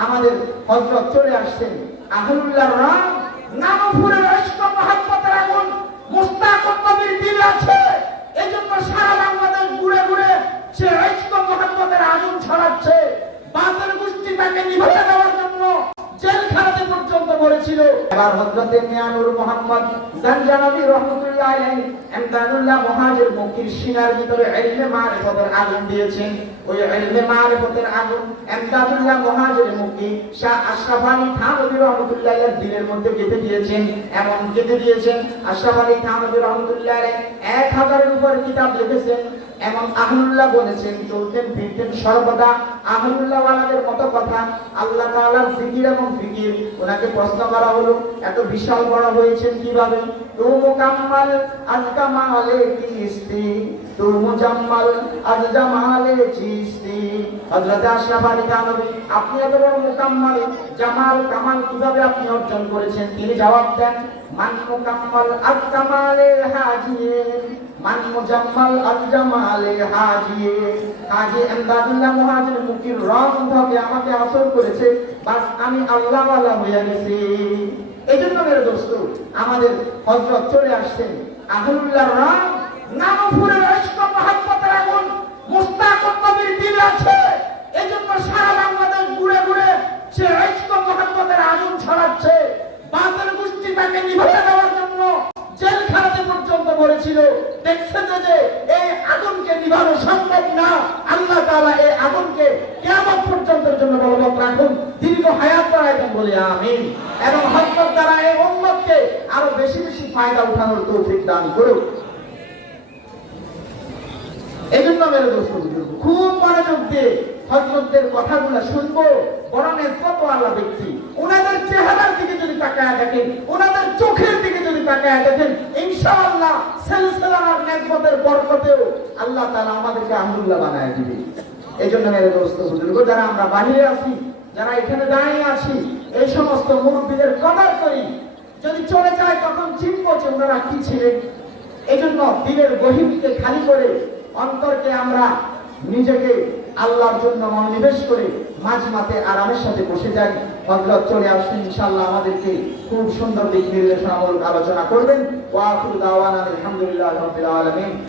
আমাদের হজরত চলে আসছেন আহলুল্লাহ রাম এবার হযরতে মিয়ানুর মোহাম্মদ জানজানবী রাহমাতুল্লাহ আলাইহি এমদাদুল্লাহ মুহাজির মুকির সিনার ভিতরে ইলমে মারিফতের আগুন দিয়েছেন। ওই ইলমে মারিফতের আগুন এমদাদুল্লাহ মুহাজির মুকি শাহ আশরাফ আলী থানভী রাহমাতুল্লাহ আলাইহির দিলের মধ্যে গেঁথে দিয়েছেন, এমন গেঁথে দিয়েছেন। আশরাফ আলী থানভী রাহমাতুল্লাহ আলাইহি এক হাজারের উপর কিতাব লিখেছেন এমন আহলুল্লাহ বলেছেন, চলতেন, ফিরতেন সর্বদা আহলুল্লাহ ওয়ালাদের মতো কথা। আল্লাহ তাআলার জিকির এবং ফিকির। ওনাকে প্রশ্ন করা হলো, এত বিশাল বড় হয়েছেন কীভাবে? তু মুকাম্মাল আজ কামালে কিস্তি। তু মুজাম্মাল আজ জামালে চিস্তি। হযরত আশরাফ আলী থানভী আপনি এত বড় মুকাম্মাল জামাল কামাল কীভাবে আপনি অর্জন করেছেন? তিনি জবাব দেন, মান মুকাম্মাল আজ কামালে হাজিয়ে মান মুজাম্মাল আল জামালে হাজি হাজি এমদাদুল্লাহ মুহাজির মুকির রং ভাবে আমাকে আসর করেছে। বাস আমি আল্লাহ ওয়ালা হয়ে গেছি। এই জন্য মেরে দোস্ত, আমাদের হযরত চলে আসছেন। আহলুল্লাহ রং নামপুরের দেখছে তো যে এই আগুনকে নিভানো সম্ভব না, আল্লাহ তাআলা এই আগুনকে কিয়ামত পর্যন্তের জন্য বলবৎ রাখুন, দীর্ঘ হায়াত বাড়াইতেন বলে আমিন। এবং হযরত দ্বারা এই উম্মতকে আরও বেশি বেশি ফায়দা উঠানোর তৌফিক দান করুন। এই জন্য মেরে দোস্ত, খুব মনোযোগ দিয়ে হজরতদের কথাগুলো শুনব, বরং কত আল্লাহ ব্যক্তি, ওনাদের চেহারার দিকে যদি তাকায় দেখেন, ওনাদের চোখের দিকে যদি তাকায় দেখেন ইনশাআল্লাহ নেকবতের বরকতেও আল্লাহ তাআলা আমাদেরকে আহমদুল্লাহ বানায় দিবে। এই জন্য মেরে দোস্ত বুজুর্গ যারা আমরা বাহিরে আছি, যারা এখানে দাঁড়িয়ে আছি, এই সমস্ত মুরব্বীদের কদর করি। যদি চলে যায়, তখন চিনবো যে ওনারা কি ছিলেন? এই জন্য দিনের গহিমকে খালি করে অন্তরকে আমরা নিজেকে আল্লাহর জন্য মনোনিবেশ করে মাঝ মাতে আরামের সাথে বসে যাই। হজরত চলে আসছেন ইনশাআল্লাহ আমাদেরকে খুব সুন্দর দিক নির্দেশনামূলক আলোচনা করবেন। ওয়া দাওয়ান আলহামদুলিল্লাহ আলামিন।